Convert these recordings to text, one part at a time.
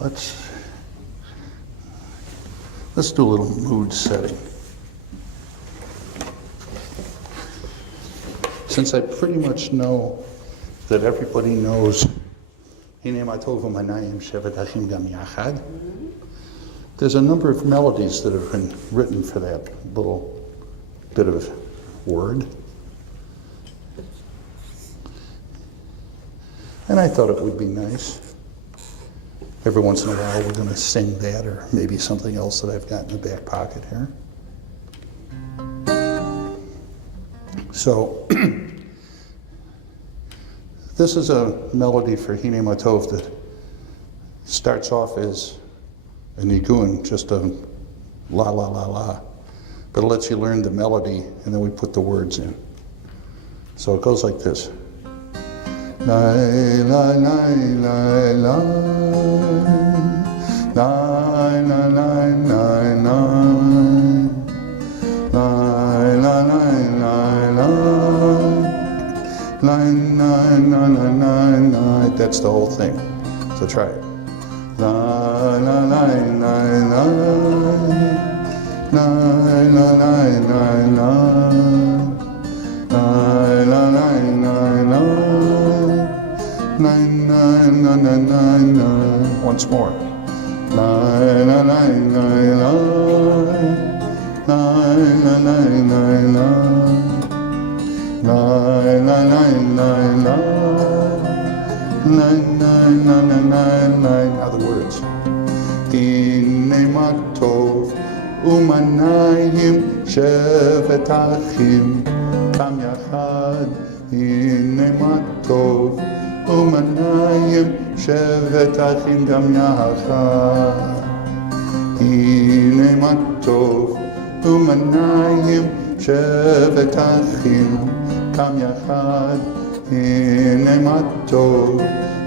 Let's do a little mood setting. Since I pretty much know that everybody knows Hine Ma Tov U'Manayim Shevet Achim Gam Yachad, there's a number of melodies that have been written for that little bit of word. And I thought it would be nice. Every once in a while we're going to sing that, or maybe something else that I've got in the back pocket here. So, this is a melody for Hine Ma Tov that starts off as a nigun, just a la la la la, but it lets you learn the melody and then we put the words in. So it goes like this. La la la la la, la la la la la, la la la la, la la la. That's the whole thing. So try it. La la la la la, la la la la la, la la la la. Nine, nine, nine, nine, nine, nine. Once more. Nine, nine, nine, nine, nine. Nine, nine, nine, nine, nine. Nine, nine, nine, nine, nine. Nine, nine, nine, nine, nine, nine. Now the words. Hine Ma Tov U'Manayim Shevet Achim Kam Yachad. Hine Ma Tov U'Manayim Shevet Achim Gam Yachad. Hine Ma Tov U'Manayim Shevet Achim Kam Yachad. Hine Ma Tov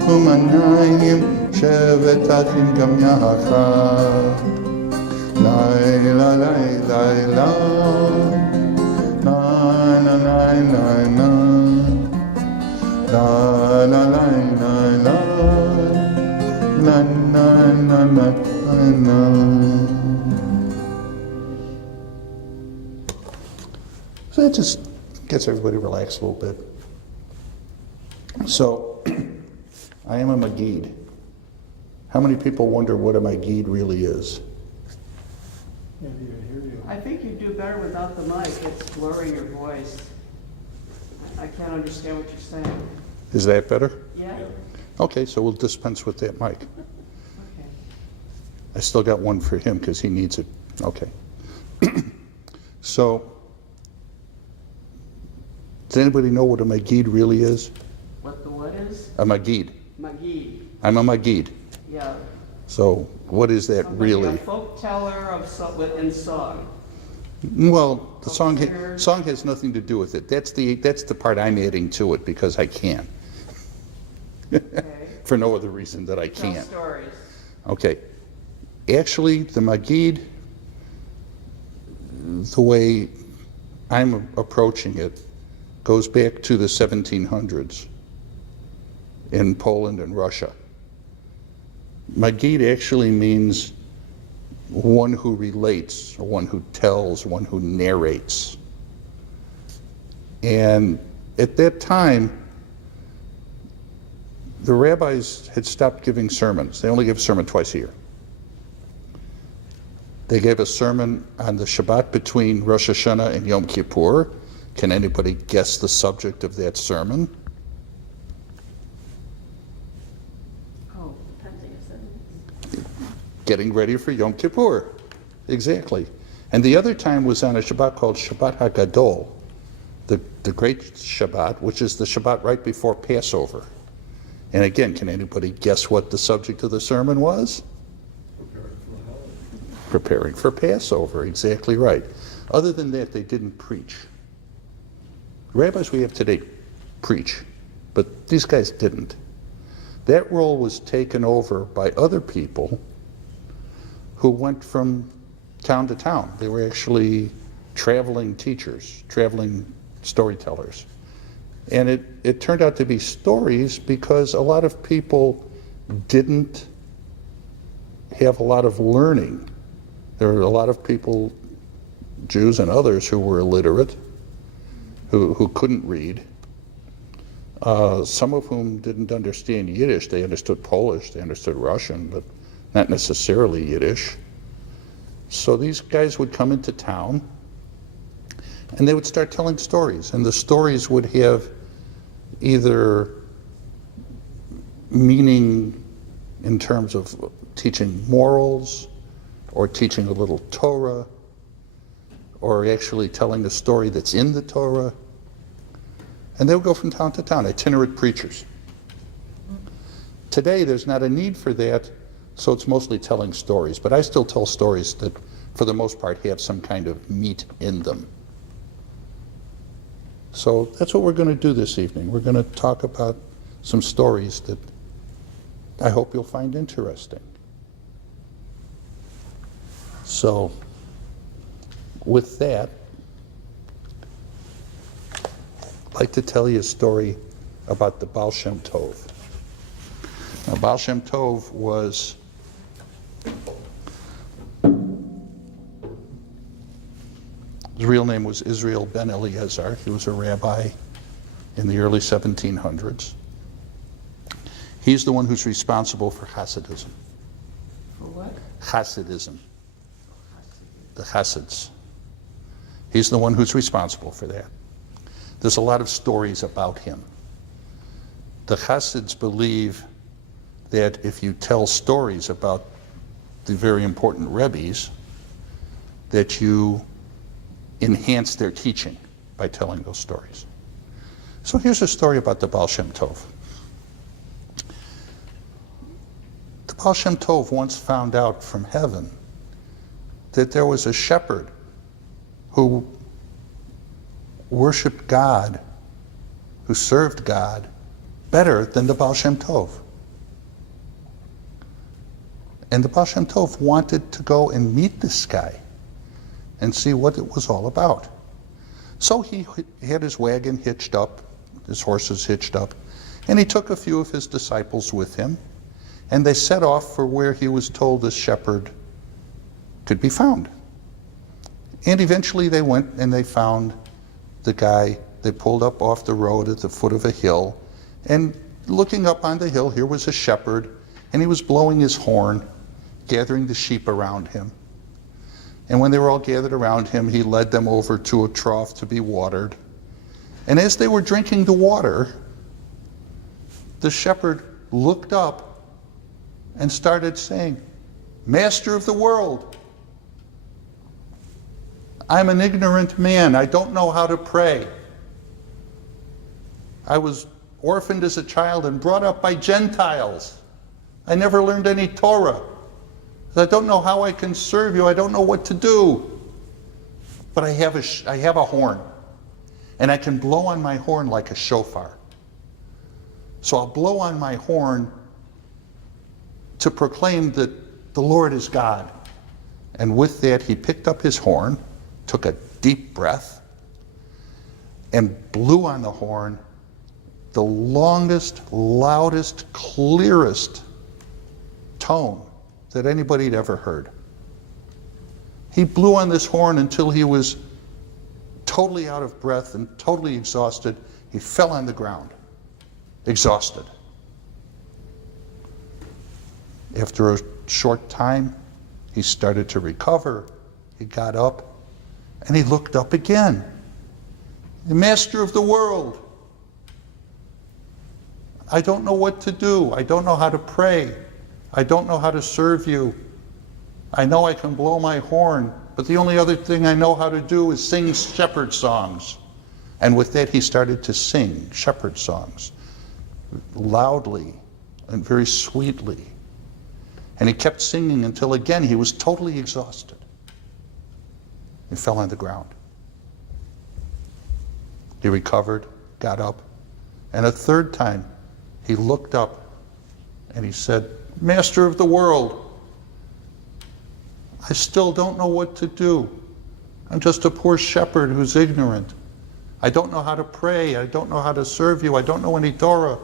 U'Manayim Shevet Achim Gam Yachad. La la la la la, la la la la la. La la la la la, la la la la la. So that just gets everybody relaxed a little bit. So, I am a Magid. How many people wonder what a Magid really is? I think you do better without the mic. It's blurring your voice. I can't understand what you're saying. Is that better? Yeah? Okay, so we'll dispense with that mic. Okay. I still got one for him because he needs it. Okay. So, does anybody know what a Magid really is? What the what is? A Magid. Magid. I'm a Magid. Yeah. So, what is that Somebody, really? a folk teller of in song. Well, the song has nothing to do with it. That's the part I'm adding to it because I can. Okay. For no other reason that I Tell can. stories. Okay. Actually, the Magid, the way I'm approaching it, goes back to the 1700s in Poland and Russia. Magid actually means one who relates, or one who tells, one who narrates. And at that time, the rabbis had stopped giving sermons. They only give a sermon twice a year. They gave a sermon on the Shabbat between Rosh Hashanah and Yom Kippur. Can anybody guess the subject of that sermon? Oh, Getting ready for Yom Kippur. Exactly. And the other time was on a Shabbat called Shabbat HaGadol, the great Shabbat, which is the Shabbat right before Passover. And again, can anybody guess what the subject of the sermon was? Preparing for Passover, exactly right. Other than that, they didn't preach. The rabbis we have today preach, but these guys didn't. That role was taken over by other people who went from town to town. They were actually traveling teachers, traveling storytellers. And it turned out to be stories because a lot of people didn't have a lot of learning. There are a lot of people, Jews and others, who were illiterate, who couldn't read, some of whom didn't understand Yiddish. They understood Polish, they understood Russian, but not necessarily Yiddish. So these guys would come into town and they would start telling stories, and the stories would have either meaning in terms of teaching morals, or teaching a little Torah, or actually telling a story that's in the Torah. And they would go from town to town, itinerant preachers. Today, there's not a need for that, so it's mostly telling stories. But I still tell stories that, for the most part, have some kind of meat in them. So that's what we're going to do this evening. We're going to talk about some stories that I hope you'll find interesting. So, with that, I'd like to tell you a story about the Baal Shem Tov. Now, Baal Shem Tov was his real name was Israel ben Eliezer. He was a rabbi in the early 1700s. He's the one who's responsible for Hasidism. For what? Hasidism. The Hasids. He's the one who's responsible for that. There's a lot of stories about him. The Hasids believe that if you tell stories about the very important Rebbes, that you enhance their teaching by telling those stories. So here's a story about the Baal Shem Tov. The Baal Shem Tov once found out from heaven that there was a shepherd who worshiped God, who served God better than the Baal Shem Tov. And the Baal Shem Tov wanted to go and meet this guy and see what it was all about. So he had his wagon hitched up, his horses hitched up, and he took a few of his disciples with him, and they set off for where he was told the shepherd could be found. And eventually they went and they found the guy. They pulled up off the road at the foot of a hill, and looking up on the hill, here was a shepherd, and he was blowing his horn, gathering the sheep around him. And when they were all gathered around him, he led them over to a trough to be watered. And as they were drinking the water, the shepherd looked up and started saying, "Master of the world, I'm an ignorant man. I don't know how to pray. I was orphaned as a child and brought up by Gentiles. I never learned any Torah. I don't know how I can serve you. I don't know what to do. But I have a horn, and I can blow on my horn like a shofar. So I'll blow on my horn to proclaim that the Lord is God." And with that, he picked up his horn, took a deep breath, and blew on the horn the longest, loudest, clearest tone that anybody had ever heard. He blew on this horn until he was totally out of breath and totally exhausted. He fell on the ground, exhausted. After a short time, he started to recover. He got up, and he looked up again. "The Master of the world, I don't know what to do. I don't know how to pray. I don't know how to serve you. I know I can blow my horn, but the only other thing I know how to do is sing shepherd songs." And with that, he started to sing shepherd songs loudly and very sweetly. And he kept singing until again he was totally exhausted. He fell on the ground. He recovered, got up, and a third time he looked up and he said, "Master of the world, I still don't know what to do. I'm just a poor shepherd who's ignorant. I don't know how to pray. I don't know how to serve you. I don't know any Torah.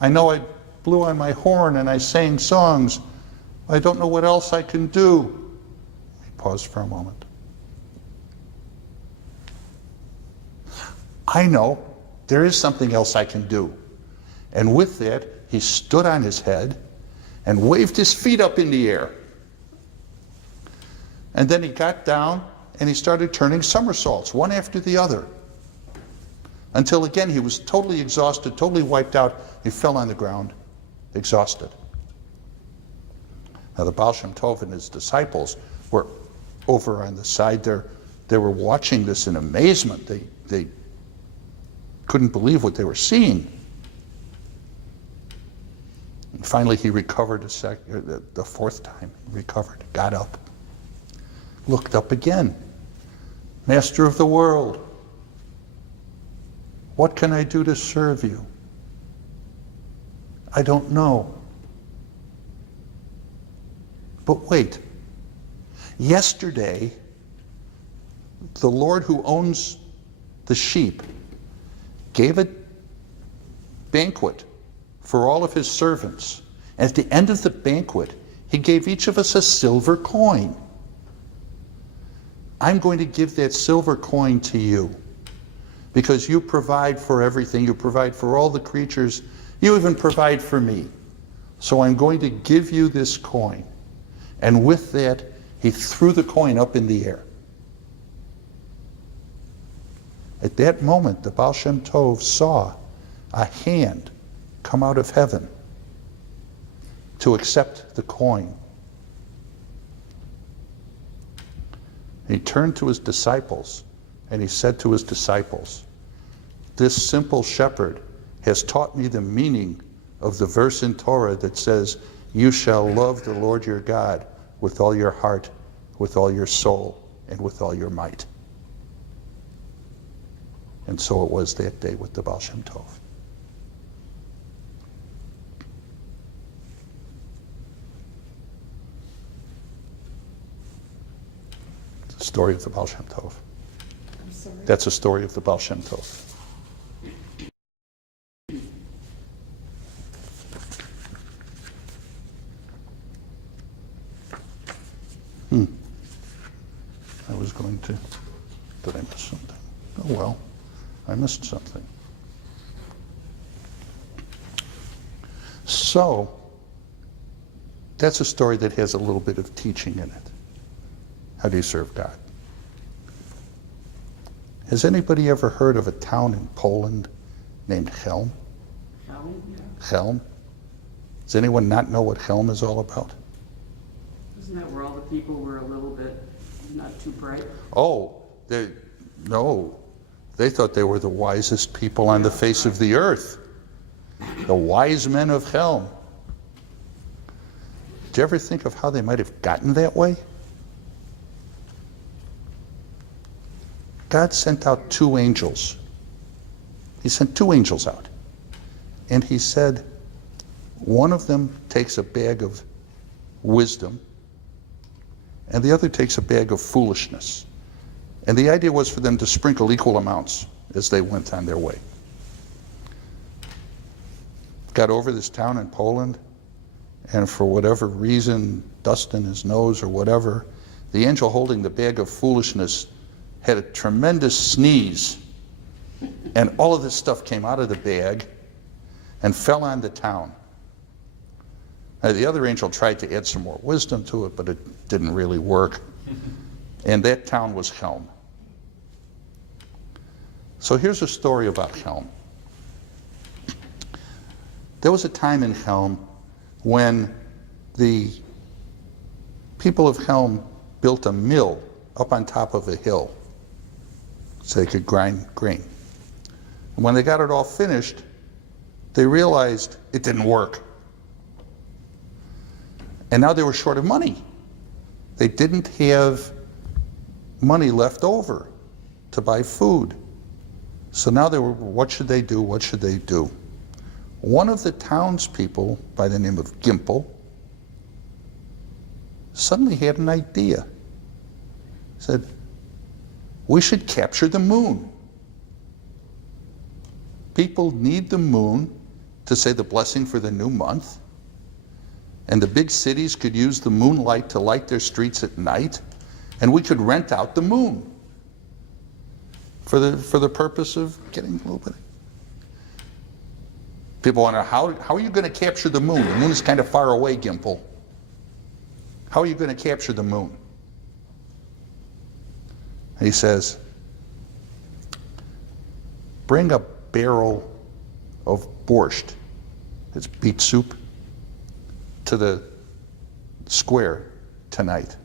I know I blew on my horn and I sang songs, I don't know what else I can do. He paused for a moment. I know there is something else I can do. And with that, he stood on his head and waved his feet up in the air. And then he got down and he started turning somersaults, one after the other. Until again, he was totally exhausted, totally wiped out. He fell on the ground, exhausted. Now the Baal Shem Tov and his disciples were over on the side there. They were watching this in amazement. They couldn't believe what they were seeing. And finally he recovered the fourth time. He recovered, got up, looked up again. Master of the world, what can I do to serve you? I don't know. But wait, yesterday, the Lord who owns the sheep gave a banquet for all of his servants. And at the end of the banquet, he gave each of us a silver coin. I'm going to give that silver coin to you because you provide for everything. You provide for all the creatures. You even provide for me. So I'm going to give you this coin. And with that, he threw the coin up in the air. At that moment, the Baal Shem Tov saw a hand come out of heaven to accept the coin. He turned to his disciples and he said to his disciples, this simple shepherd has taught me the meaning of the verse in Torah that says, you shall love the Lord your God with all your heart, with all your soul, and with all your might. And so it was that day with the Baal Shem Tov. The story of the Baal Shem Tov. I'm sorry. That's a story of the Baal Shem Tov. I was going to, did I miss something? Oh well, I missed something. So, that's a story that has a little bit of teaching in it. How do you serve God? Has anybody ever heard of a town in Poland named Chelm? Chelm, yeah. Chelm? Does anyone not know what Chelm is all about? Isn't that where all the people were a little bit not too bright? Oh, no. They thought they were the wisest people on the face of the earth. The wise men of Chelm. Did you ever think of how they might have gotten that way? God sent out two angels. He sent two angels out. And he said, one of them takes a bag of wisdom, and the other takes a bag of foolishness. And the idea was for them to sprinkle equal amounts as they went on their way. Got over this town in Poland, and for whatever reason, dust in his nose or whatever, the angel holding the bag of foolishness had a tremendous sneeze, and all of this stuff came out of the bag and fell on the town. Now, the other angel tried to add some more wisdom to it, but it didn't really work. And that town was Chelm. So here's a story about Chelm. There was a time in Chelm when the people of Chelm built a mill up on top of a hill so they could grind grain. And when they got it all finished, they realized it didn't work. And now they were short of money. They didn't have money left over to buy food. So now they were, what should they do? What should they do? One of the townspeople by the name of Gimple suddenly had an idea. He said, we should capture the moon. People need the moon to say the blessing for the new month. and the big cities could use the moonlight to light their streets at night, and we could rent out the moon for the purpose of getting a little bit. People wonder, how are you going to capture the moon? The moon is kind of far away, Gimple. How are you going to capture the moon? And he says, bring a barrel of borscht, it's beet soup, to the square tonight.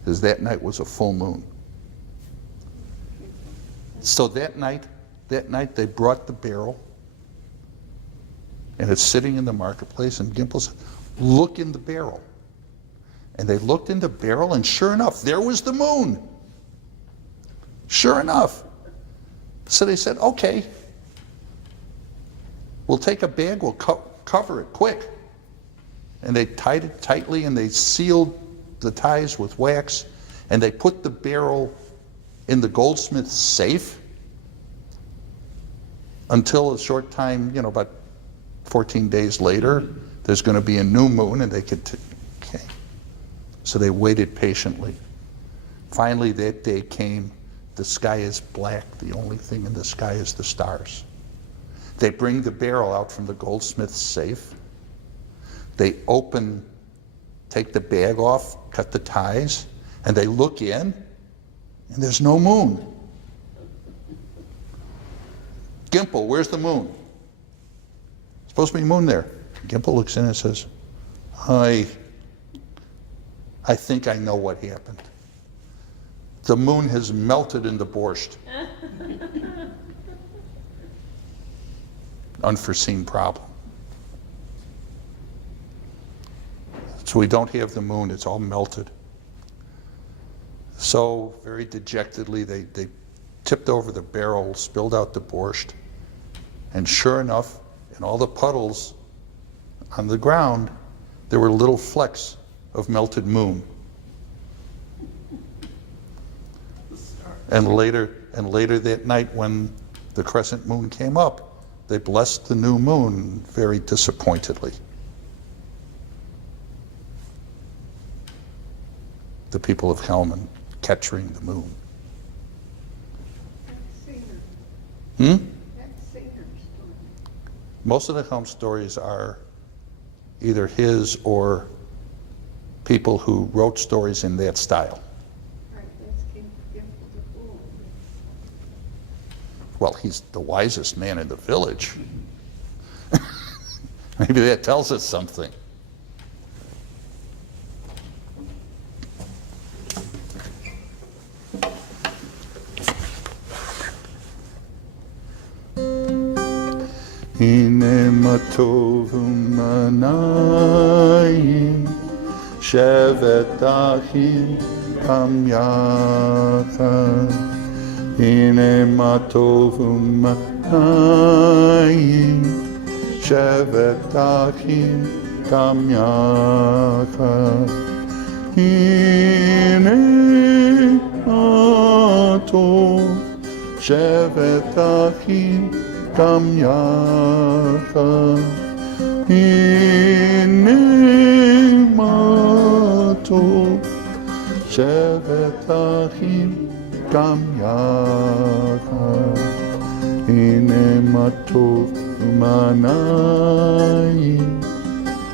Because that night was a full moon. So that night they brought the barrel, and it's sitting in the marketplace, and Gimple said, look in the barrel. And they looked in the barrel, and sure enough, there was the moon. Sure enough. So they said, okay, we'll take a bag, we'll cover it quick. And they tied it tightly, and they sealed the ties with wax, and they put the barrel in the goldsmith's safe until a short time, about 14 days later, there's going to be a new moon, and they could, okay. So they waited patiently. Finally, that day came. The sky is black. The only thing in the sky is the stars. They bring the barrel out from the goldsmith's safe. They take the bag off, cut the ties, and they look in, and there's no moon. Gimple, where's the moon? Supposed to be a moon there. Gimple looks in and says, I think I know what happened. The moon has melted in the borscht. Unforeseen problem. So we don't have the moon, it's all melted. So very dejectedly, they tipped over the barrel, spilled out the borscht, and sure enough, in all the puddles on the ground, there were little flecks of melted moon. And later that night, when the crescent moon came up, they blessed the new moon very disappointedly. The people of Helmand capturing the moon. Most of the Helm stories are either his or people who wrote stories in that style. Well, he's the wisest man in the village. Maybe that tells us something. Hine matov umanayim shevet achim kam yachad. Hine matov umanayim shevet achim kam yachad. Hine matov shevet achim kam yachad. Hine matov shevet achim kam yachad. Hine matov umanayim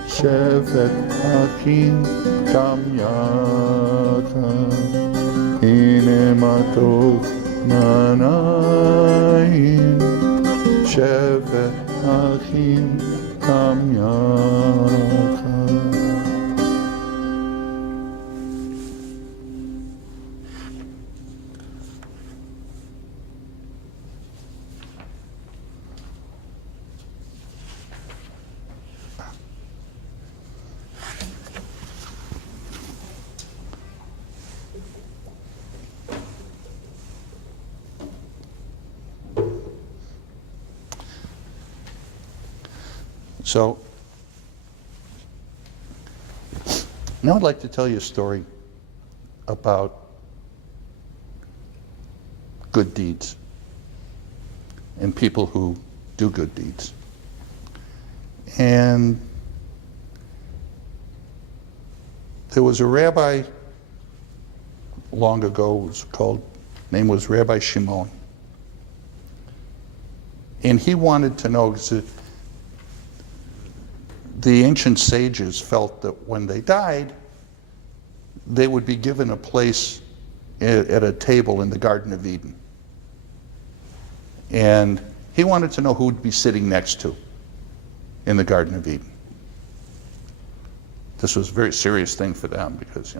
shevet achim kam yachad. Hine matov umanayim shevet achim kam yachad. So, now I'd like to tell you a story about good deeds and people who do good deeds. And there was a rabbi long ago, name was Rabbi Shimon. And he wanted to know, because the ancient sages felt that when they died, they would be given a place at a table in the Garden of Eden. And he wanted to know who would be sitting next to in the Garden of Eden. This was a very serious thing for them because,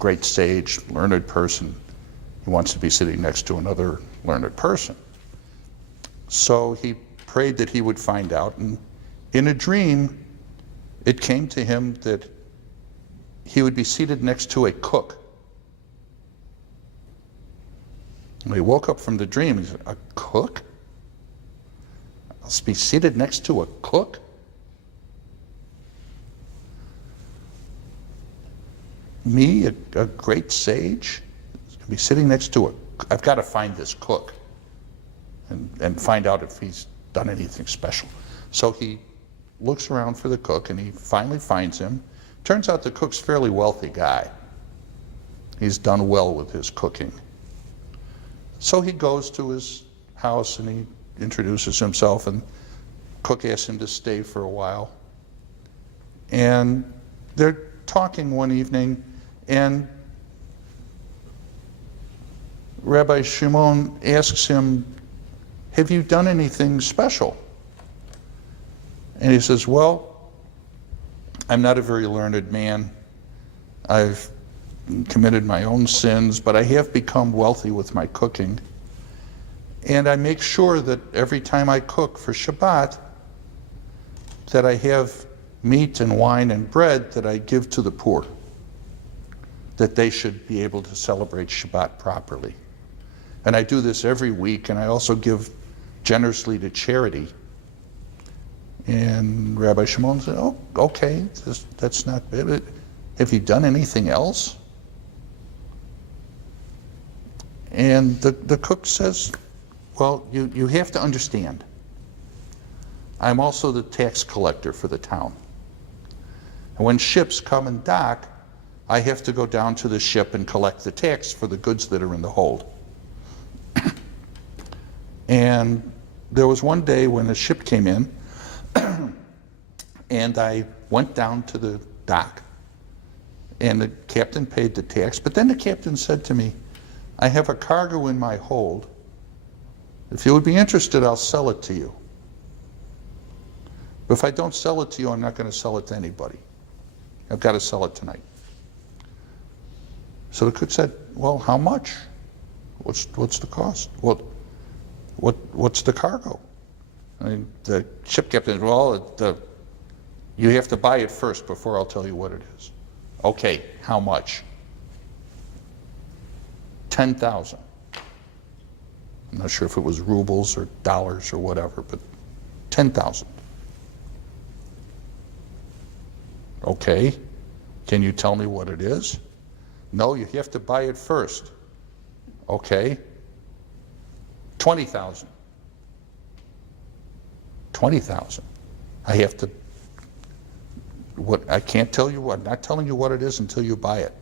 great sage, learned person, he wants to be sitting next to another learned person. So he prayed that he would find out, and in a dream, it came to him that he would be seated next to a cook. When he woke up from the dream, he said, "A cook? I'll be seated next to a cook?" Me, a great sage, be sitting next to I've got to find this cook and find out if he's done anything special. So he looks around for the cook and he finally finds him. Turns out the cook's a fairly wealthy guy. He's done well with his cooking. So he goes to his house and he introduces himself, and cook asks him to stay for a while. And they're talking one evening, and Rabbi Shimon asks him, "Have you done anything special?" And he says, "Well, I'm not a very learned man. I've committed my own sins, but I have become wealthy with my cooking. And I make sure that every time I cook for Shabbat, that I have meat and wine and bread that I give to the poor, that they should be able to celebrate Shabbat properly. And I do this every week, and I also give generously to charity." And Rabbi Shimon said, "Oh, okay, that's not bad. Have you done anything else?" And the cook says, "Well, you have to understand, I'm also the tax collector for the town. And when ships come and dock, I have to go down to the ship and collect the tax for the goods that are in the hold. And there was one day when a ship came in, and I went down to the dock, and the captain paid the tax. But then the captain said to me, 'I have a cargo in my hold. If you would be interested, I'll sell it to you. But if I don't sell it to you, I'm not going to sell it to anybody. I've got to sell it tonight.' So the cook said, 'Well, how much? What's the cost? What's the cargo?' And the ship captain said, 'Well, you have to buy it first before I'll tell you what it is.' 'Okay, how much?' 10,000. I'm not sure if it was rubles or dollars or whatever, but 10,000. 'Okay, can you tell me what it is?' 'No, you have to buy it first.' 'Okay, 20,000. 20,000. I have to, I can't tell you what, I'm not telling you what it is until you buy it.'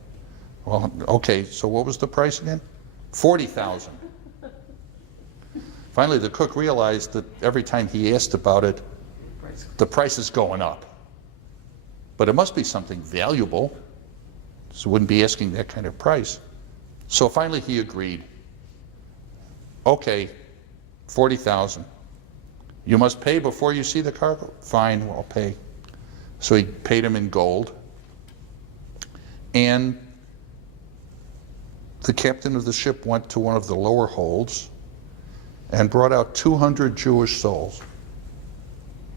'Well, okay, so what was the price again?' 40,000. Finally, the cook realized that every time he asked about it, the price is going up. But it must be something valuable, so he wouldn't be asking that kind of price. So finally he agreed. 'Okay, 40,000. You must pay before you see the cargo.' 'Fine, I'll pay.' So he paid him in gold. And the captain of the ship went to one of the lower holds and brought out 200 Jewish souls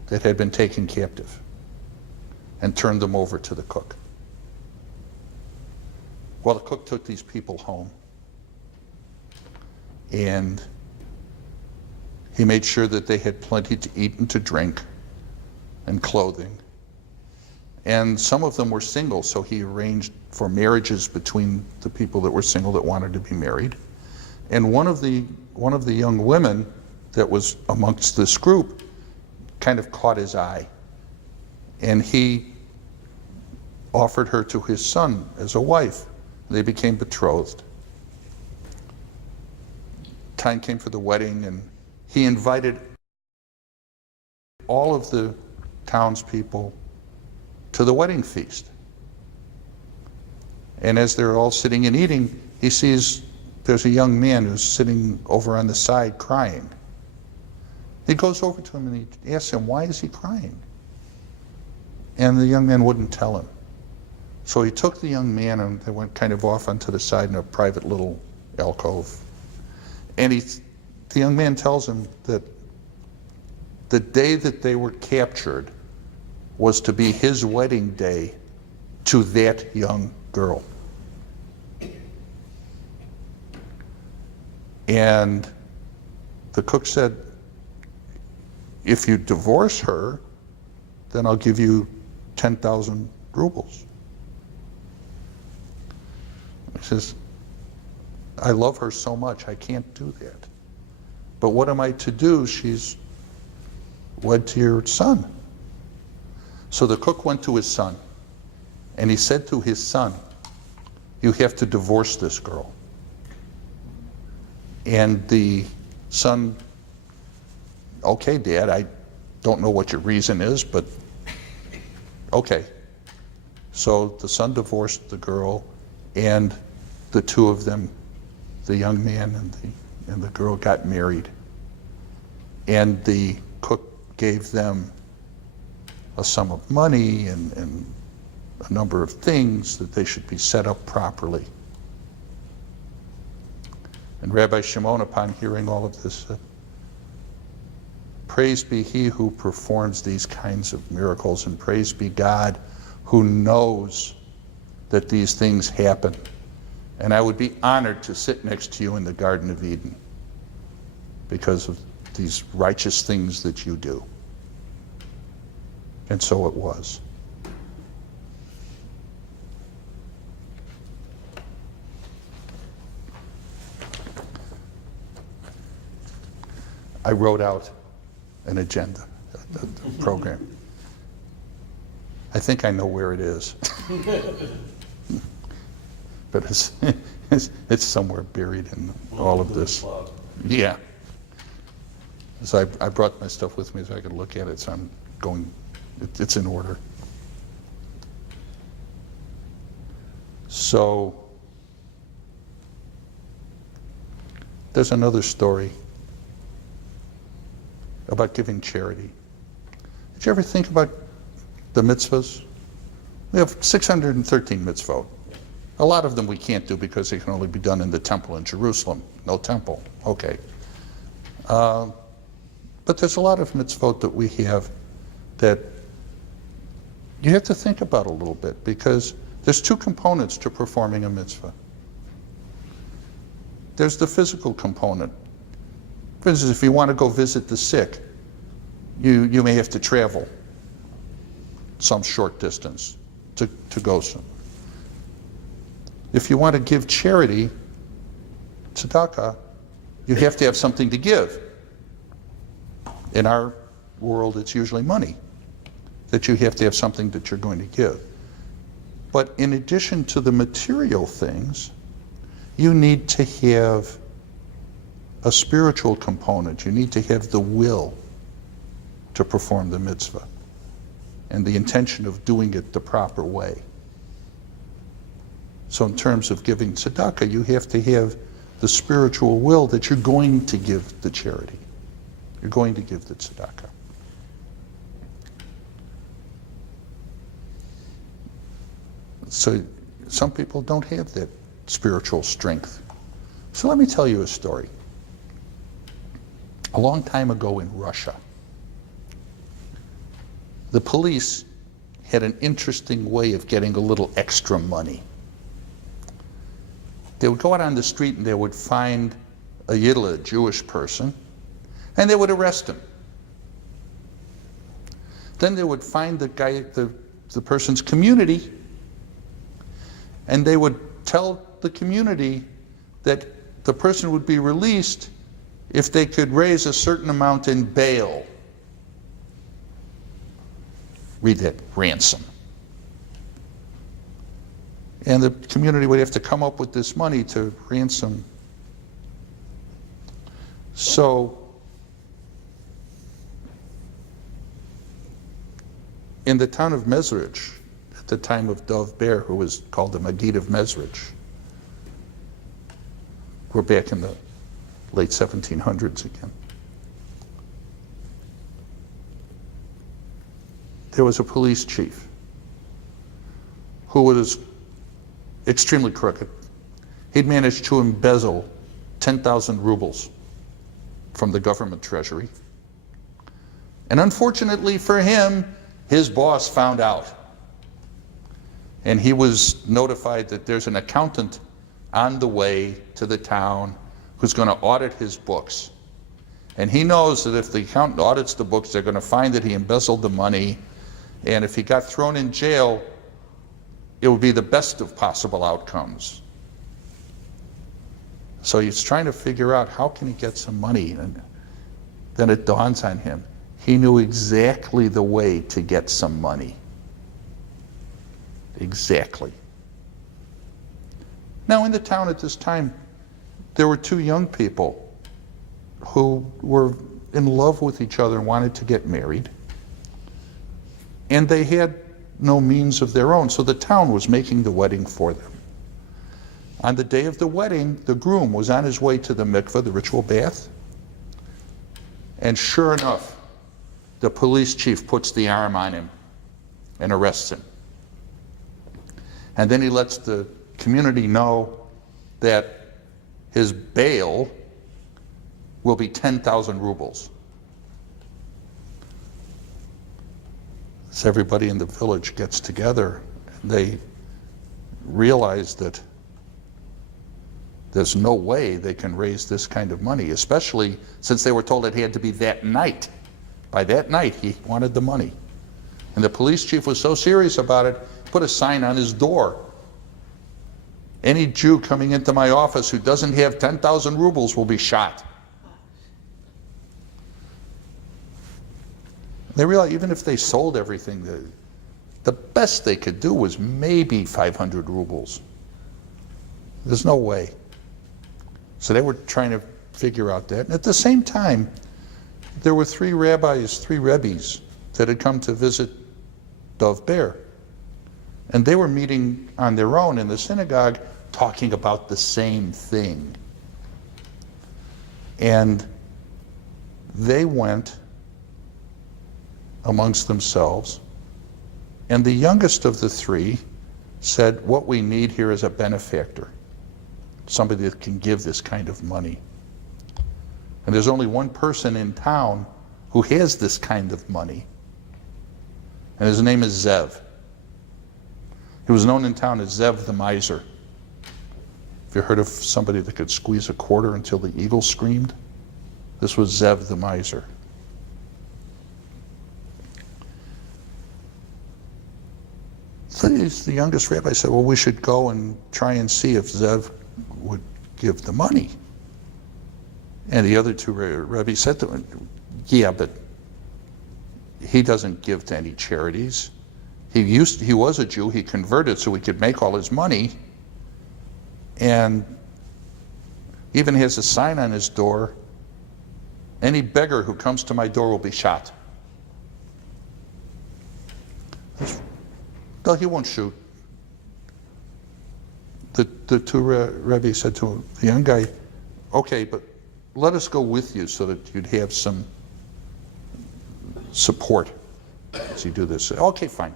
that had been taken captive and turned them over to the cook. Well, the cook took these people home, and he made sure that they had plenty to eat and to drink and clothing. And some of them were single, so he arranged for marriages between the people that were single that wanted to be married. And one of the young women that was amongst this group kind of caught his eye. And he offered her to his son as a wife. They became betrothed. Time came for the wedding, and he invited all of the townspeople to the wedding feast. And as they're all sitting and eating, he sees there's a young man who's sitting over on the side crying. He goes over to him and he asks him, why is he crying? And the young man wouldn't tell him. So he took the young man and they went kind of off onto the side in a private little alcove. And the young man tells him that the day that they were captured was to be his wedding day to that young girl. And the cook said, if you divorce her, then I'll give you 10,000 rubles. He says, I love her so much, I can't do that. But what am I to do? She's wed to your son. So the cook went to his son, and he said to his son, you have to divorce this girl. And the son, okay, Dad, I don't know what your reason is, but okay. So the son divorced the girl, and the two of them, the young man and the girl, got married. And the cook gave them a sum of money and a number of things that they should be set up properly. And Rabbi Shimon, upon hearing all of this, said, praise be he who performs these kinds of miracles, and praise be God who knows that these things happen. And I would be honored to sit next to you in the Garden of Eden because of these righteous things that you do. And so it was. I wrote out an agenda, a program. I think I know where it is. But it's somewhere buried in all of this. Yeah. So I brought my stuff with me so I could look at it, so I'm going, it's in order. So there's another story about giving charity. Did you ever think about the mitzvahs? We have 613 mitzvot. A lot of them we can't do because they can only be done in the temple in Jerusalem. No temple, okay. But there's a lot of mitzvot that we have that you have to think about a little bit, because there's two components to performing a mitzvah. There's the physical component. For instance, if you want to go visit the sick, you may have to travel some short distance to go some. If you want to give charity, tzedakah, you have to have something to give. In our world, it's usually money, that you have to have something that you're going to give. But in addition to the material things, you need to have a spiritual component. You need to have the will to perform the mitzvah and the intention of doing it the proper way. So in terms of giving tzedakah, you have to have the spiritual will that you're going to give the charity. You're going to give the tzedakah. So some people don't have that spiritual strength. So let me tell you a story. A long time ago in Russia, the police had an interesting way of getting a little extra money. They would go out on the street and they would find a Yiddish, a Jewish person, and they would arrest him. Then they would find the guy, the person's community, and they would tell the community that the person would be released if they could raise a certain amount in bail. Read that, ransom. And the community would have to come up with this money to ransom. So in the town of Mesrich, at the time of Dov Ber, who was called the Maggid of Mesrich, we're back in the late 1700s again, there was a police chief who was extremely crooked. He'd managed to embezzle 10,000 rubles from the government treasury. And unfortunately for him, his boss found out. And he was notified that there's an accountant on the way to the town who's going to audit his books. And he knows that if the accountant audits the books, they're going to find that he embezzled the money. And if he got thrown in jail, it would be the best of possible outcomes. So he's trying to figure out how can he get some money. And then it dawns on him. He knew exactly the way to get some money. Exactly. Now in the town at this time, there were two young people who were in love with each other and wanted to get married. And they had no means of their own, so the town was making the wedding for them. On the day of the wedding, the groom was on his way to the mikveh, the ritual bath, and sure enough, the police chief puts the arm on him and arrests him. And then he lets the community know that his bail will be 10,000 rubles. So everybody in the village gets together and they realize that there's no way they can raise this kind of money, especially since they were told it had to be that night. By that night, he wanted the money. And the police chief was so serious about it, put a sign on his door. Any Jew coming into my office who doesn't have 10,000 rubles will be shot. They realized even if they sold everything, the best they could do was maybe 500 rubles. There's no way. So they were trying to figure out that. And at the same time, there were three rebbes that had come to visit Dov Ber. And they were meeting on their own in the synagogue talking about the same thing. And they went amongst themselves, and the youngest of the three said, what we need here is a benefactor, somebody that can give this kind of money. And there's only one person in town who has this kind of money, and his name is Zev. He was known in town as Zev the Miser. Have you heard of somebody that could squeeze a quarter until the eagle screamed? This was Zev the Miser. So the youngest rabbi said, well, we should go and try and see if Zev would give the money. And the other two rabbis said to him, yeah, but he doesn't give to any charities. He was a Jew, he converted so he could make all his money, and even has a sign on his door, any beggar who comes to my door will be shot. No, he won't shoot. The two rabbis said to the young guy, okay, but let us go with you so that you'd have some support as you do this. Okay, fine.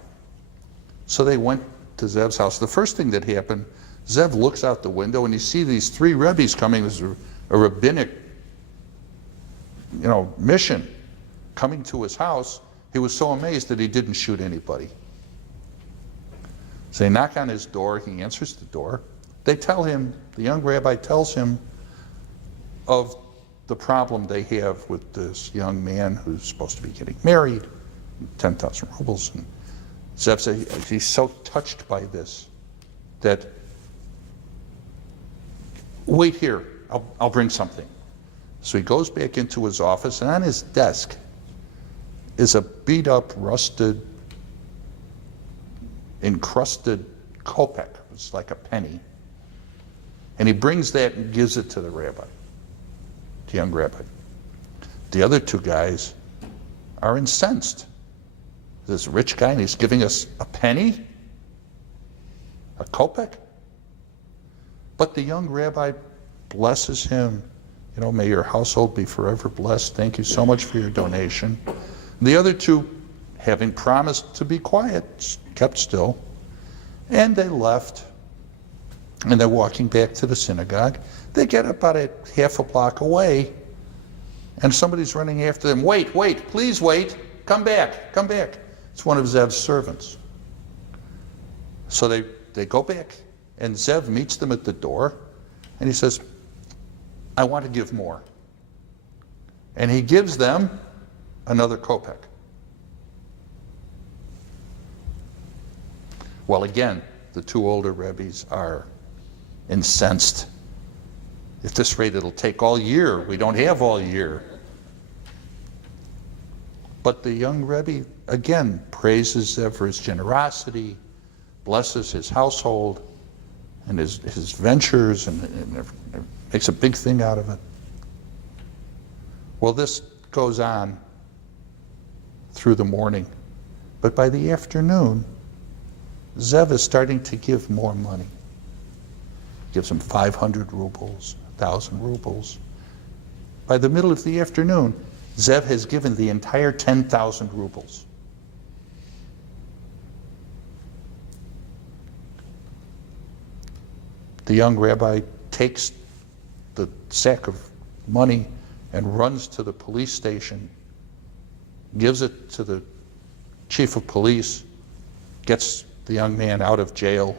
So they went to Zev's house. The first thing that happened, Zev looks out the window and you see these three rebbes coming. There's a rabbinic, mission coming to his house. He was so amazed that he didn't shoot anybody. So they knock on his door, he answers the door. They tell him, the young rabbi tells him of the problem they have with this young man who's supposed to be getting married, 10,000 rubles. And Zev said he's so touched by this that, wait here, I'll bring something. So he goes back into his office, and on his desk is a beat up, rusted, encrusted kopeck. It's like a penny. And he brings that and gives it to the rabbi, the young rabbi. The other two guys are incensed. This rich guy, and he's giving us a penny? A kopeck? But the young rabbi blesses him. You know, may your household be forever blessed. Thank you so much for your donation. The other two, having promised to be quiet, kept still. And they left. And they're walking back to the synagogue. They get about a half a block away, and somebody's running after them. Wait, please wait. Come back. It's one of Zev's servants. So they go back, and Zev meets them at the door, and he says, I want to give more. And he gives them another kopeck. Well, again, the two older Rebbes are incensed. At this rate, it'll take all year. We don't have all year. But the young Rebbe, again, praises Zev for his generosity, blesses his household and his ventures, and makes a big thing out of it. Well, this goes on through the morning. But by the afternoon, Zev is starting to give more money. Gives him 500 rubles, 1,000 rubles. By the middle of the afternoon, Zev has given the entire 10,000 rubles. The young rabbi takes the sack of money and runs to the police station, gives it to the chief of police, gets the young man out of jail,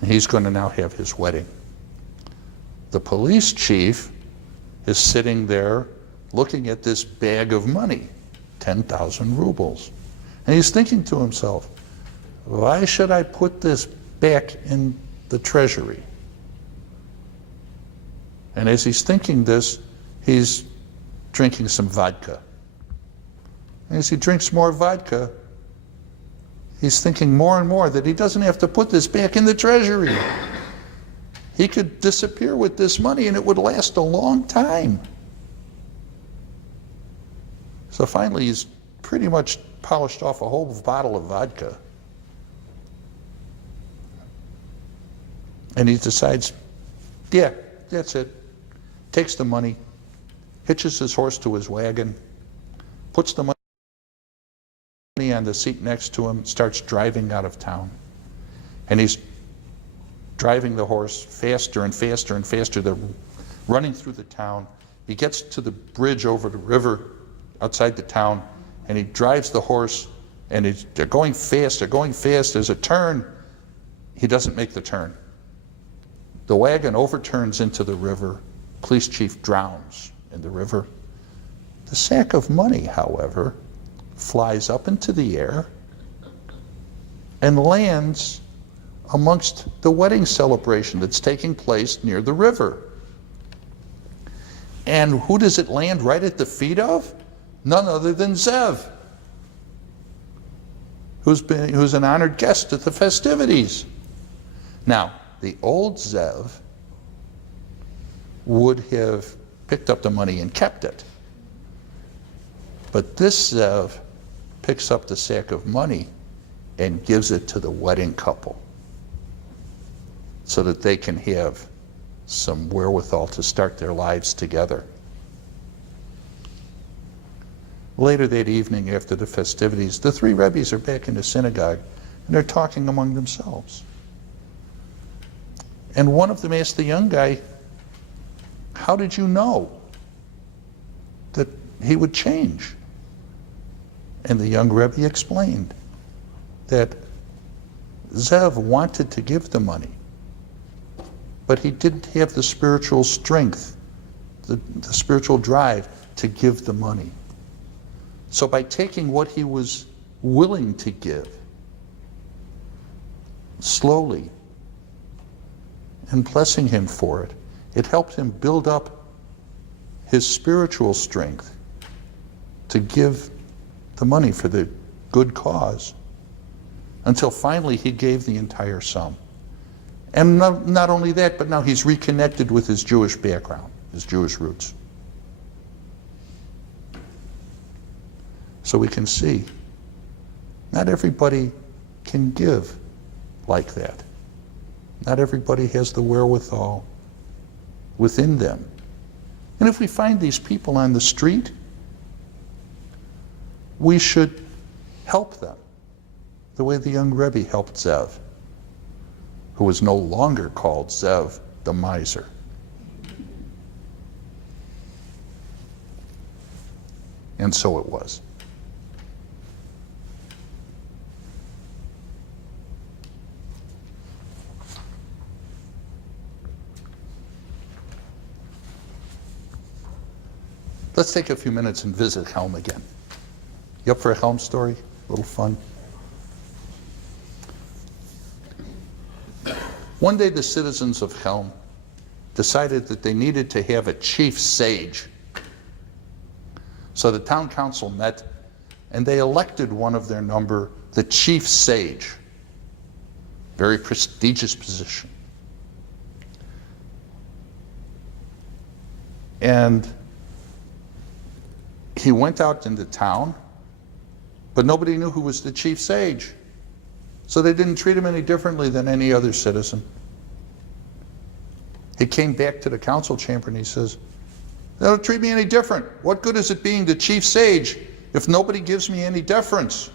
and he's going to now have his wedding. The police chief is sitting there looking at this bag of money, 10,000 rubles. And he's thinking to himself, why should I put this back in the treasury? And as he's thinking this, he's drinking some vodka. And as he drinks more vodka, he's thinking more and more that he doesn't have to put this back in the treasury. He could disappear with this money and it would last a long time. So finally he's pretty much polished off a whole bottle of vodka. And he decides, yeah, that's it. Takes the money, hitches his horse to his wagon, puts the money on the seat next to him, starts driving out of town. And he's driving the horse faster and faster and faster. They're running through the town. He gets to the bridge over the river outside the town, and he drives the horse, and they're going fast. There's a turn. He doesn't make the turn. The wagon overturns into the river. Police chief drowns in the river. The sack of money, however, flies up into the air and lands amongst the wedding celebration that's taking place near the river. And who does it land right at the feet of? None other than Zev, who's an honored guest at the festivities. Now, the old Zev would have picked up the money and kept it. But this Zev picks up the sack of money and gives it to the wedding couple so that they can have some wherewithal to start their lives together. Later that evening, after the festivities, the three Rebbes are back in the synagogue, and they're talking among themselves. And one of them asked the young guy, how did you know that he would change? And the young Rebbe explained that Zev wanted to give the money, but he didn't have the spiritual strength, the spiritual drive to give the money. So by taking what he was willing to give, slowly, and blessing him for it, it helped him build up his spiritual strength to give the money for the good cause. until finally he gave the entire sum. And not only that, but now he's reconnected with his Jewish background, his Jewish roots. So we can see, not everybody can give like that. Not everybody has the wherewithal within them. And if we find these people on the street, we should help them the way the young Rebbe helped Zev, who was no longer called Zev the miser. And so it was. Let's take a few minutes and visit Helm again. You up for a Helm story? A little fun. One day the citizens of Helm decided that they needed to have a chief sage. So the town council met and they elected one of their number the chief sage. Very prestigious position. And he went out into town, but nobody knew who was the chief sage. So they didn't treat him any differently than any other citizen. He came back to the council chamber and he says, "They don't treat me any different. What good is it being the chief sage if nobody gives me any deference?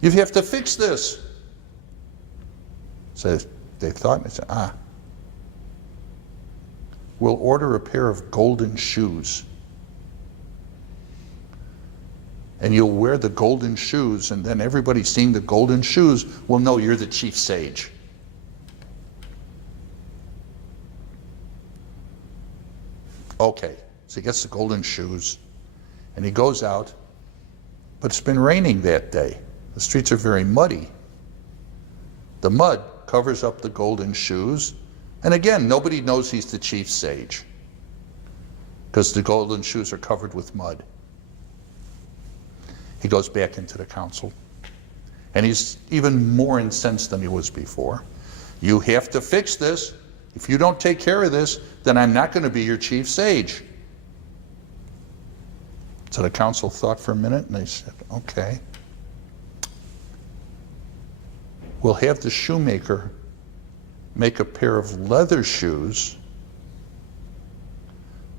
You have to fix this." So they thought, and they said, we'll order a pair of golden shoes. And you'll wear the golden shoes, and then everybody seeing the golden shoes will know you're the chief sage. Okay, so he gets the golden shoes, and he goes out, but it's been raining that day. The streets are very muddy. The mud covers up the golden shoes, and again, nobody knows he's the chief sage, because the golden shoes are covered with mud. He goes back into the council, and he's even more incensed than he was before. You have to fix this. If you don't take care of this, then I'm not going to be your chief sage. So the council thought for a minute, and they said, okay, we'll have the shoemaker make a pair of leather shoes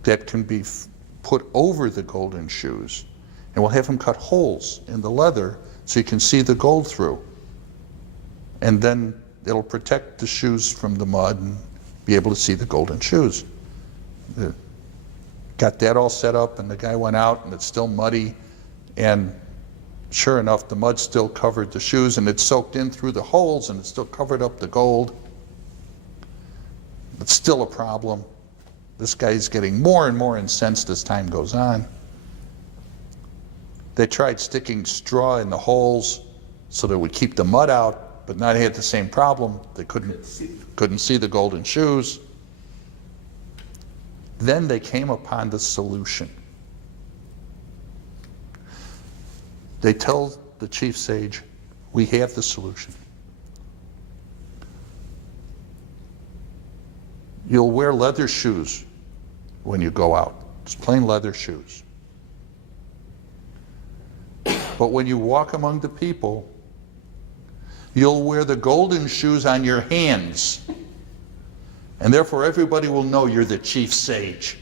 that can be put over the golden shoes. And we'll have him cut holes in the leather so you can see the gold through. And then it'll protect the shoes from the mud and be able to see the golden shoes. Got that all set up, and the guy went out, and it's still muddy. And sure enough, the mud still covered the shoes, and it soaked in through the holes, and it still covered up the gold. It's still a problem. This guy's getting more and more incensed as time goes on. They tried sticking straw in the holes so that it would keep the mud out, but now they had the same problem. They couldn't see the golden shoes. Then they came upon the solution. They tell the chief sage, we have the solution. You'll wear leather shoes when you go out. Just plain leather shoes. But when you walk among the people, you'll wear the golden shoes on your hands. And therefore everybody will know you're the chief sage.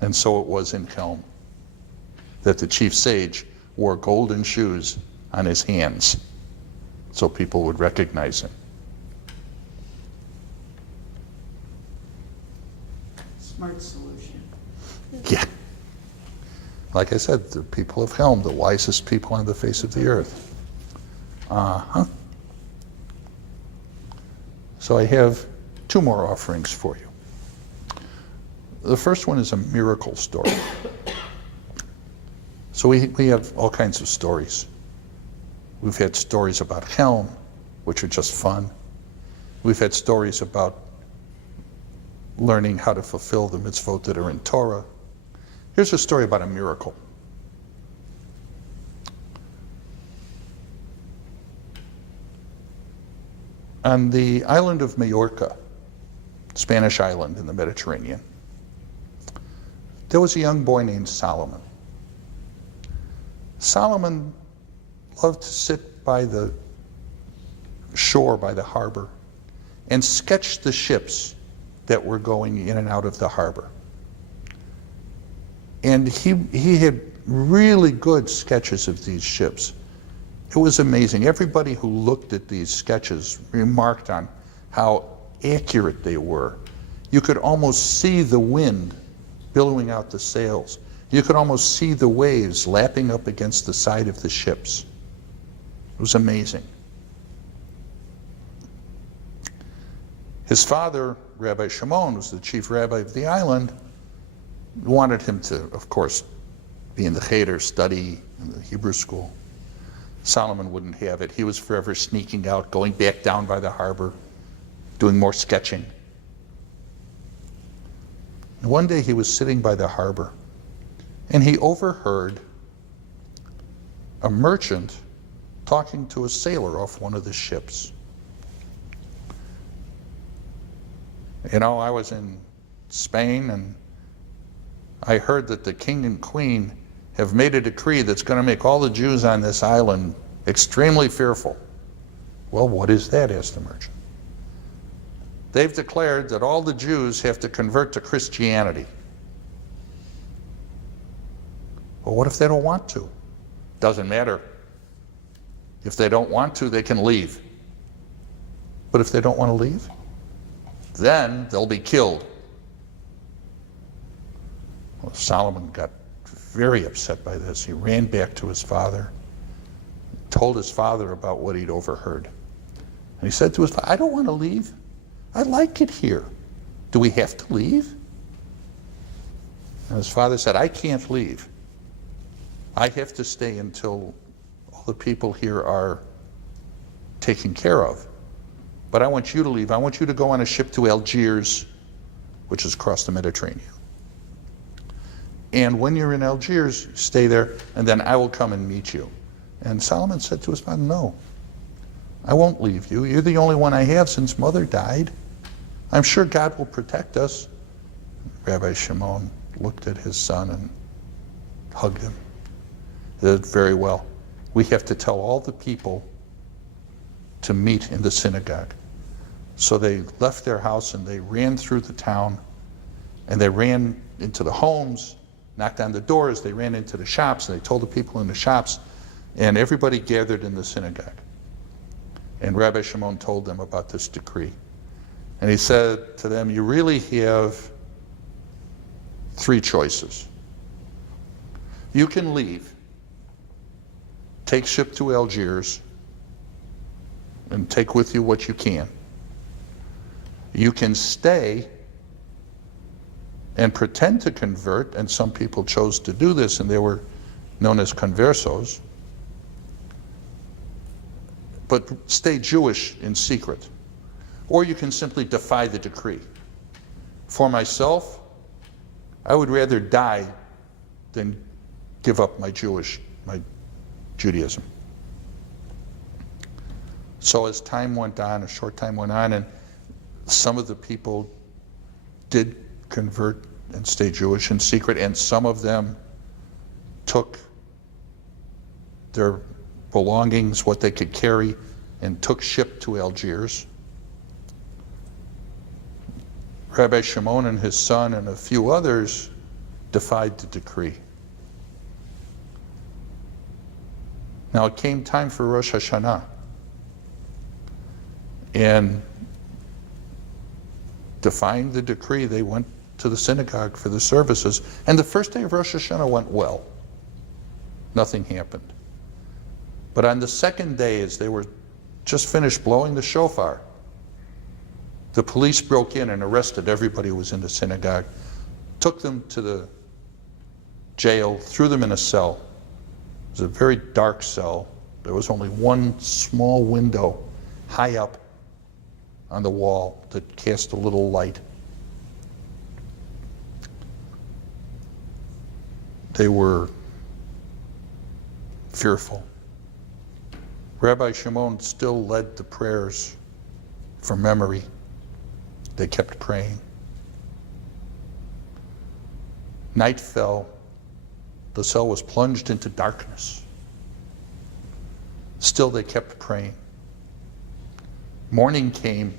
And so it was in Helm, that the chief sage wore golden shoes on his hands so people would recognize him. Smart solution. Yeah. Like I said, the people of Helm, the wisest people on the face of the earth. So I have two more offerings for you. The first one is a miracle story. So we have all kinds of stories. We've had stories about Helm, which are just fun. We've had stories about learning how to fulfill the mitzvot that are in Torah. Here's a story about a miracle. On the island of Majorca, Spanish island in the Mediterranean, there was a young boy named Solomon. Solomon loved to sit by the shore, by the harbor, and sketch the ships that were going in and out of the harbor. And he had really good sketches of these ships. It was amazing. Everybody who looked at these sketches remarked on how accurate they were. You could almost see the wind billowing out the sails. You could almost see the waves lapping up against the side of the ships. It was amazing. His father, Rabbi Shimon, was the chief rabbi of the island, wanted him to, of course, be in the Cheder, study in the Hebrew school. Solomon wouldn't have it. He was forever sneaking out, going back down by the harbor, doing more sketching. And one day he was sitting by the harbor, and he overheard a merchant talking to a sailor off one of the ships. You know, I was in Spain, and I heard that the king and queen have made a decree that's going to make all the Jews on this island extremely fearful. Well, what is that? Asked the merchant. They've declared that all the Jews have to convert to Christianity. Well, what if they don't want to? Doesn't matter. If they don't want to, they can leave. But if they don't want to leave, then they'll be killed. Well, Solomon got very upset by this. He ran back to his father, told his father about what he'd overheard. And he said to his father, I don't want to leave. I like it here. Do we have to leave? And his father said, I can't leave. I have to stay until all the people here are taken care of. But I want you to leave. I want you to go on a ship to Algiers, which is across the Mediterranean. And when you're in Algiers, stay there, and then I will come and meet you. And Solomon said to his father, no, I won't leave you. You're the only one I have since mother died. I'm sure God will protect us. Rabbi Shimon looked at his son and hugged him. He said, very well. We have to tell all the people to meet in the synagogue. So they left their house and they ran through the town, and they ran into the homes, knocked on the doors, they ran into the shops, and they told the people in the shops, and everybody gathered in the synagogue. And Rabbi Shimon told them about this decree. And he said to them, you really have three choices. You can leave, take ship to Algiers, and take with you what you can. You can stay and pretend to convert, and some people chose to do this, and they were known as conversos, but stay Jewish in secret. Or you can simply defy the decree. For myself, I would rather die than give up my Judaism. So as time went on, a short time went on, and some of the people did convert and stay Jewish in secret, and some of them took their belongings, what they could carry, and took ship to Algiers. Rabbi Shimon and his son and a few others defied the decree. Now it came time for Rosh Hashanah, and defying the decree, they went to the synagogue for the services, and the first day of Rosh Hashanah went well. Nothing happened. But on the second day, as they were just finished blowing the shofar, the police broke in and arrested everybody who was in the synagogue, took them to the jail, threw them in a cell. It was a very dark cell. There was only one small window high up on the wall that cast a little light. They were fearful. Rabbi Shimon still led the prayers from memory. They kept praying. Night fell. The cell was plunged into darkness. Still they kept praying. Morning came.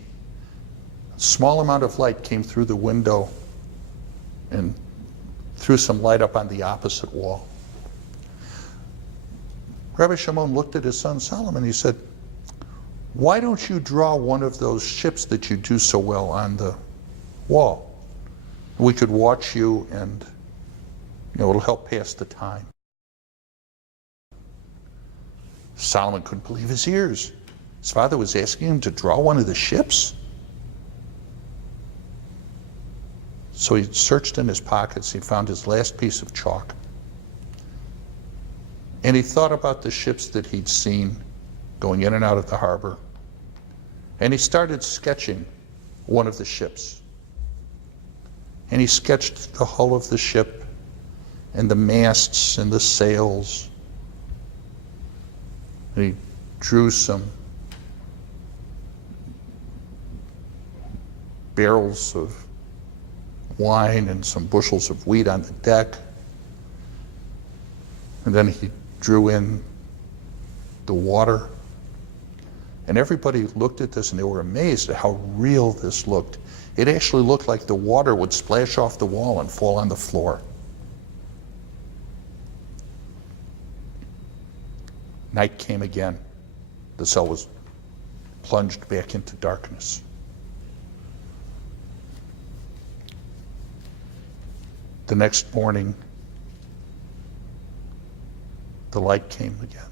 A small amount of light came through the window and threw some light up on the opposite wall. Rabbi Shimon looked at his son Solomon. He said, "Why don't you draw one of those ships that you do so well on the wall? We could watch you and it'll help pass the time." Solomon couldn't believe his ears. His father was asking him to draw one of the ships? So he searched in his pockets. He found his last piece of chalk. And he thought about the ships that he'd seen going in and out of the harbor. And he started sketching one of the ships. And he sketched the hull of the ship and the masts and the sails. And he drew some barrels of wine and some bushels of wheat on the deck. And then he drew in the water. And everybody looked at this and they were amazed at how real this looked. It actually looked like the water would splash off the wall and fall on the floor. Night came again. The cell was plunged back into darkness. The next morning, the light came again.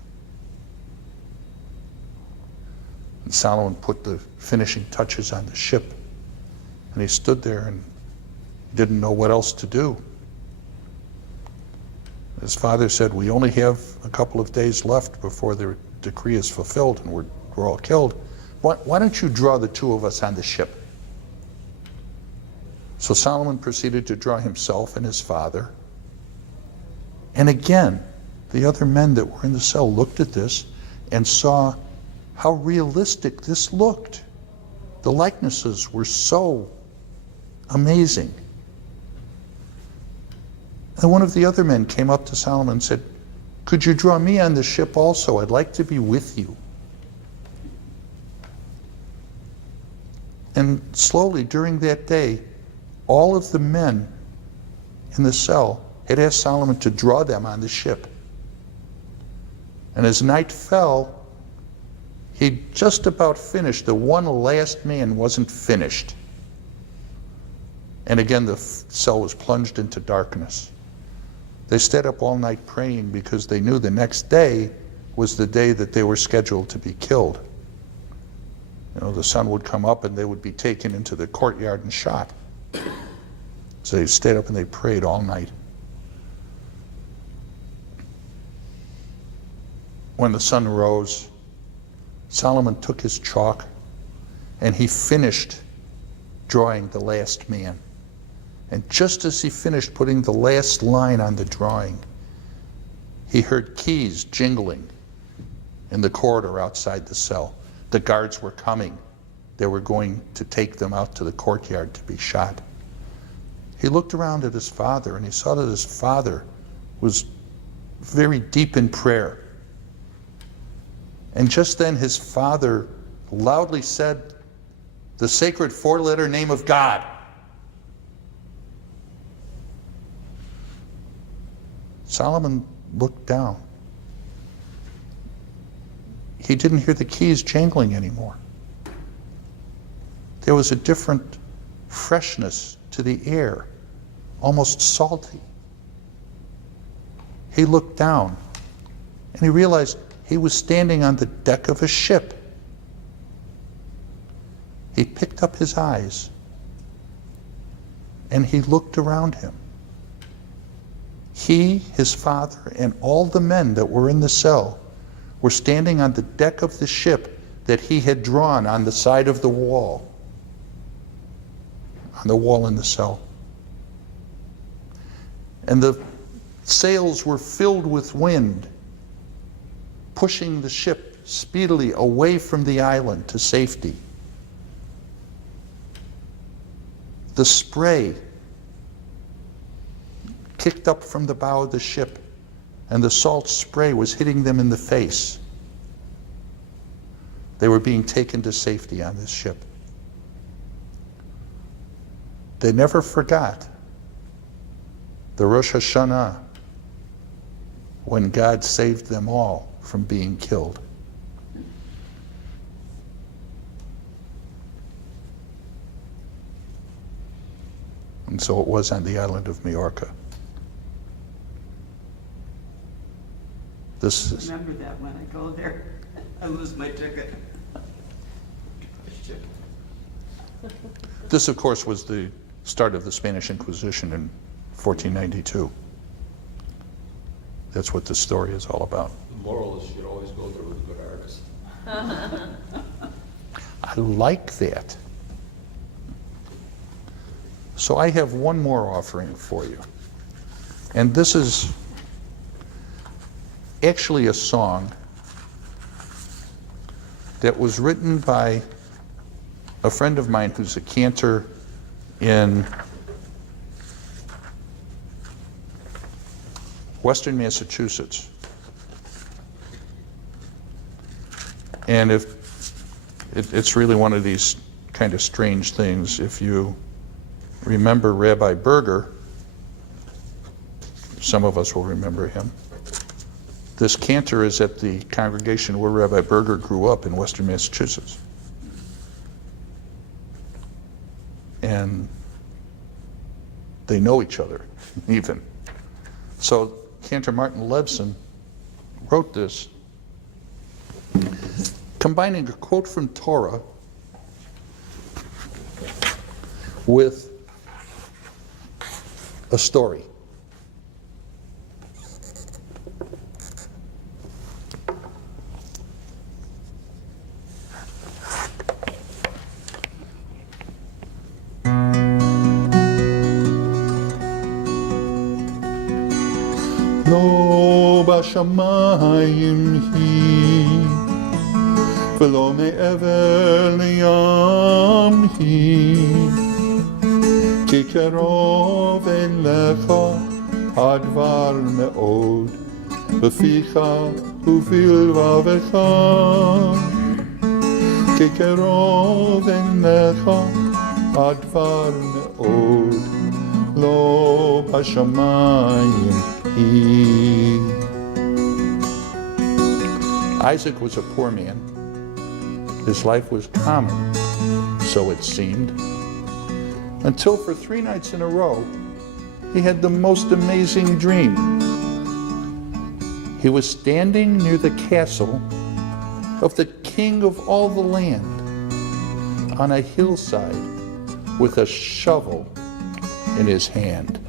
And Solomon put the finishing touches on the ship, and he stood there and didn't know what else to do. His father said, "We only have a couple of days left before the decree is fulfilled and we're all killed. Why don't you draw the two of us on the ship?" So Solomon proceeded to draw himself and his father. And again, the other men that were in the cell looked at this and saw how realistic this looked. The likenesses were so amazing. And one of the other men came up to Solomon and said, "Could you draw me on the ship also? I'd like to be with you." And slowly during that day, all of the men in the cell had asked Solomon to draw them on the ship. And as night fell, he just about finished. The one last man wasn't finished. And again, the cell was plunged into darkness. They stayed up all night praying because they knew the next day was the day that they were scheduled to be killed. The sun would come up and they would be taken into the courtyard and shot. So they stayed up and they prayed all night. When the sun rose, Solomon took his chalk and he finished drawing the last man. And just as he finished putting the last line on the drawing, he heard keys jingling in the corridor outside the cell. The guards were coming. They were going to take them out to the courtyard to be shot. He looked around at his father and he saw that his father was very deep in prayer. And just then his father loudly said the sacred four-letter name of God. Solomon looked down. He didn't hear the keys jangling anymore. There was a different freshness to the air, almost salty. He looked down and he realized he was standing on the deck of a ship. He picked up his eyes and he looked around him. He, his father, and all the men that were in the cell were standing on the deck of the ship that he had drawn on the side of the wall, on the wall in the cell. And the sails were filled with wind, pushing the ship speedily away from the island to safety. the spray kicked up from the bow of the ship, and the salt spray was hitting them in the face. They were being taken to safety on this ship. They never forgot the Rosh Hashanah when God saved them all from being killed. And so it was on the island of Majorca. This is, Remember that when I go there, I lose my ticket. this, of course, was the start of the Spanish Inquisition in 1492. That's what this story is all about. The moral is you should always go there with a good artist. I like that. So I have one more offering for you. And this is actually a song that was written by a friend of mine who's a cantor in Western Massachusetts. And it's really one of these kind of strange things. If you remember Rabbi Berger, some of us will remember him. This cantor is at the congregation where Rabbi Berger grew up in Western Massachusetts. And they know each other, even. So Cantor Martin Lebson wrote this, combining a quote from Torah with a story. לא בשמיים היא ולא מעבר לים היא כי קרוב אליך הדבר מאוד בפיך ובלבבך כי קרוב אליך הדבר מאוד לא בשמיים Isaac was a poor man. His life was common, so it seemed, until for 3 nights in a row, he had the most amazing dream. He was standing near the castle of the king of all the land on a hillside with a shovel in his hand.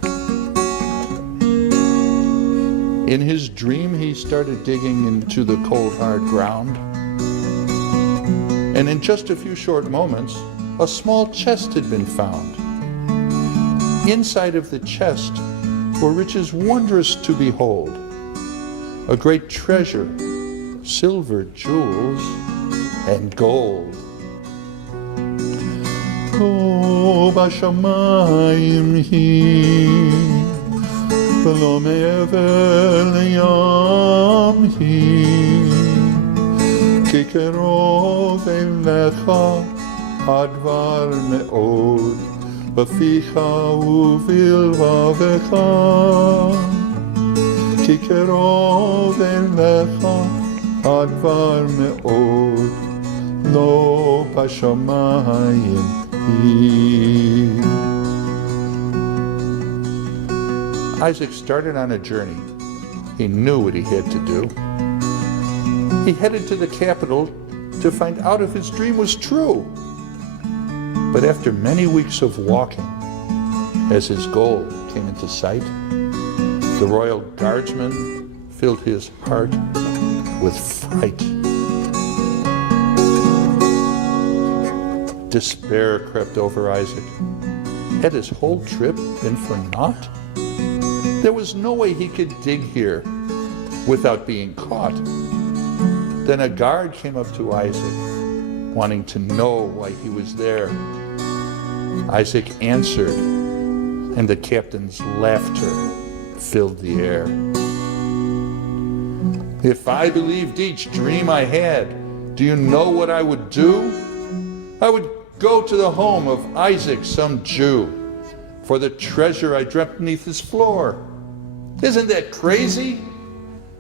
In his dream, he started digging into the cold, hard ground. And in just a few short moments, a small chest had been found. Inside of the chest were riches wondrous to behold, a great treasure, silver, jewels, and gold. Oh, bashamayim hi. ולא מעבר לים היא, כי קרוב אליך הדבר מאוד, בפיך ובלבבך, כי קרוב אליך הדבר מאוד, לא בשמיים היא. Isaac started on a journey. He knew what he had to do. He headed to the capital to find out if his dream was true. But after many weeks of walking, as his goal came into sight, the royal guardsman filled his heart with fright. Despair crept over Isaac. Had his whole trip been for naught? There was no way he could dig here without being caught. Then a guard came up to Isaac, wanting to know why he was there. Isaac answered, and the captain's laughter filled the air. If I believed each dream I had, do you know what I would do? I would go to the home of Isaac, some Jew, for the treasure I dreamt beneath his floor. Isn't that crazy?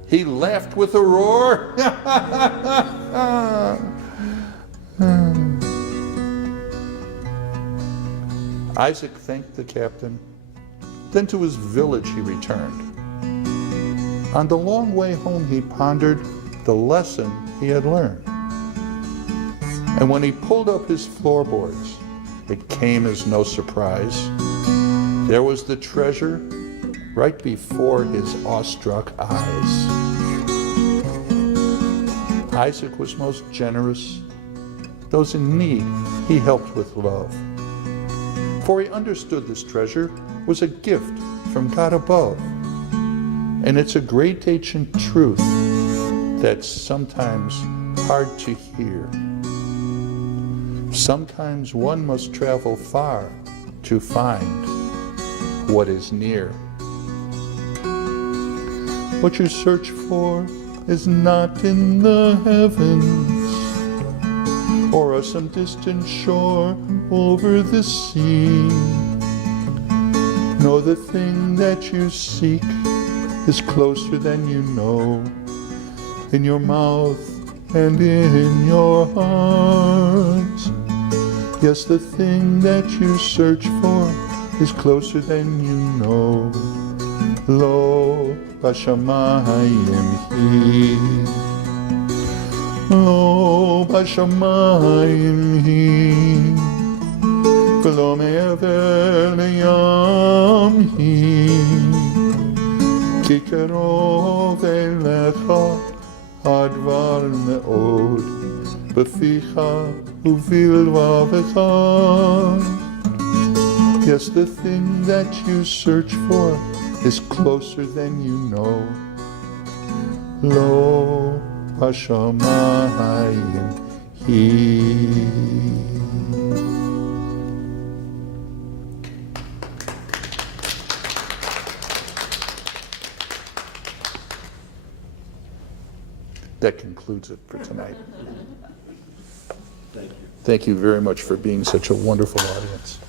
He laughed with a roar. Isaac thanked the captain. Then to his village he returned. On the long way home he pondered the lesson he had learned. And when he pulled up his floorboards, it came as no surprise. There was the treasure right before his awestruck eyes. Isaac was most generous. Those in need he helped with love. For he understood this treasure was a gift from God above. And it's a great ancient truth that's sometimes hard to hear. Sometimes one must travel far to find what is near. What you search for is not in the heavens or on some distant shore over the sea. No, the thing that you seek is closer than you know, in your mouth and in your heart. Yes, the thing that you search for is closer than you know. Lo bashamayim hi, lo bashamayim hi, v'lo me'aver layam hi. כי קרוב אליך הדבר מאוד, בפיך ובלבבך. Yes, the thing that you search for is closer than you know. Lo bashamayim hi. That concludes it for tonight. Thank you. Thank you very much for being such a wonderful audience.